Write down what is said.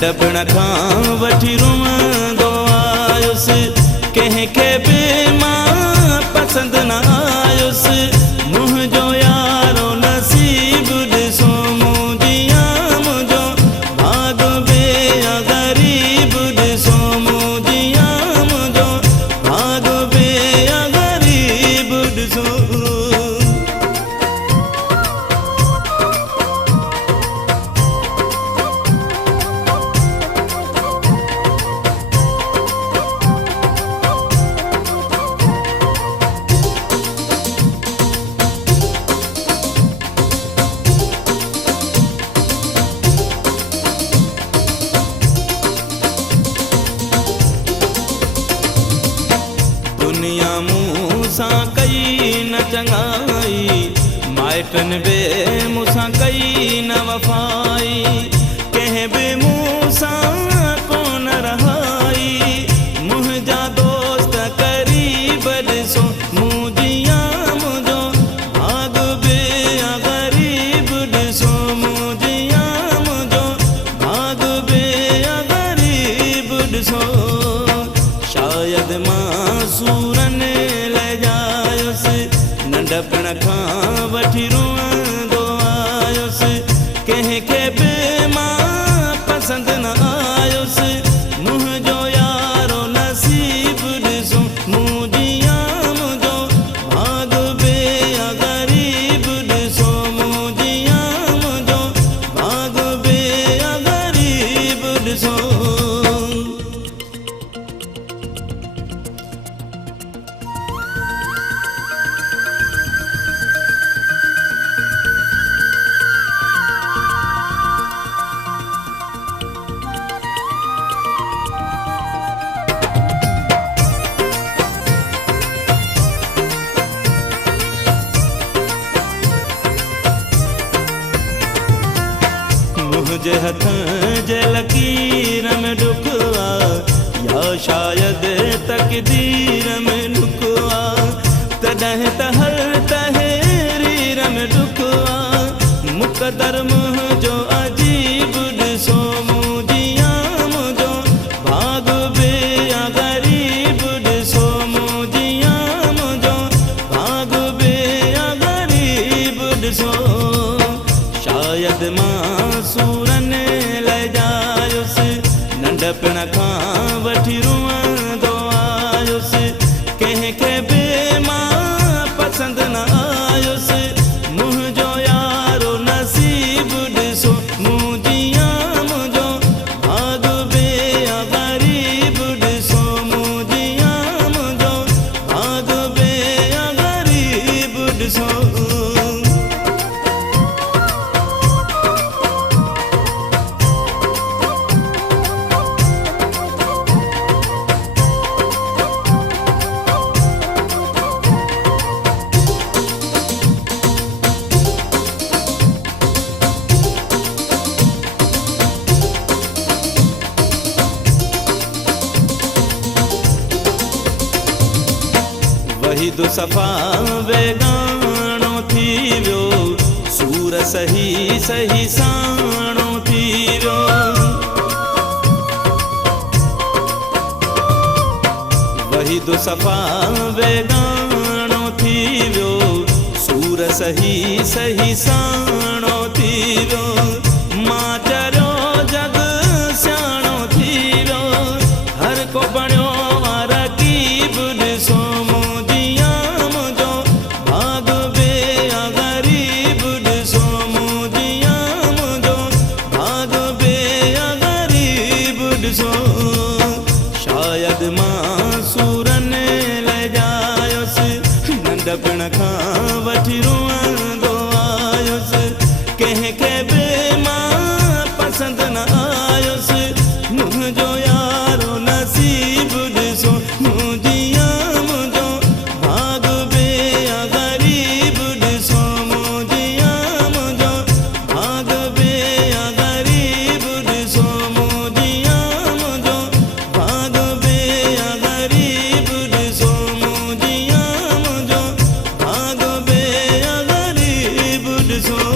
नंढपण खां वठी रुअंदो आयुसि, कंहिंखे बि मां पसंदि न आयुसि। मुंहिंजो यारो नसीब ॾिसो मुंहिंजिया, मुंहिंजो भाग बि ग़रीब ॾिसो मुंहिंजिया, मुंहिंजो भाग बि ग़रीब ॾिसो। दुनिया मूंसां कई न चङाई, माइटनि बि मूंसां कई न वफ़ाई, कंहिं बि मूंसां कोन रहाई। मुंहिंजा दोस्त क़रीब ॾिसो मुंहिंजिया, मुंहिंजो भाग बि ग़रीब ॾिसो मुंहिंजिया, मुंहिंजो भाग बि ग़रीब ॾिसो। शायदि मां सूरनि लॼायुसि, नंढपण खां वठी रुअंदो आयुसि, कंहिंखे बि मां पसंदि न आयुसि। मुंहिंजो यारो नसीब ॾिसो मुंहिंजिया, मुंहिंजो भाग बि ग़रीब ॾिसो मुंहिंजिया, मुंहिंजो भाग बि ग़रीब ॾिसो। मुंहिंजे हथ जे लकीर में ॾुख आ, या शायदि तक़दीर में ॾुख आ, तॾहिं त हर तहरीर में ॾुख आ। मुक़दर मुंहिंजो अजीब ॾिसो मुंहिंजिया, मुंहिंजो भाग बि ग़रीब ॾिसो मुंहिंजिया, मुंहिंजो भाग बि ग़रीब ॾिसो। शायदि मां सूरनि लॼायुसि, नंढपण खां वठी रुअंदो आयुसि, कंहिंखे बि मां पसंदि न आयुसि। मुंहिंजो यारो नसीब ॾिसो मुंहिंजिया, मुंहिंजो भाग बि ग़रीब ॾिसो मुंहिंजिया, मुंहिंजो भाग बि ग़रीब ॾिसो। वहीद सफ़ा बेगानो थी वियो, सूर सही सही साणो थी वियो। वहीद सफ़ा बेगानो थी वियो, सूर सही सही साणो थी वियो। मां चरियो जग सियाणो थी वियो, हर को बणियो रकीब ॾिसो मुंहिंजिया, मुंहिंजो भाग बि ग़रीब ॾिसो मुंहिंजिया, मुंहिंजो भाग बि ग़रीब ॾिसो। शायदि मां सूरनि लॼायुसि, नंढपण खां वठी रुअंदो आयुसि, कंहिंखे बि मां पसंदि न आयुसि। मुंहिंजो यारो नसीब ॾिसो मुंहिंजिया, मुंहिंजो भाग बि ग़रीब ॾिसो मुंहिंजिया, मुंहिंजो भाग बि ग़रीब ॾिसो मुंहिंजिया, मुंहिंजो भाग बि ग़रीब ॾिसो मुंहिंजिया, मुंहिंजो भाग बि ग़रीब ॾिसो।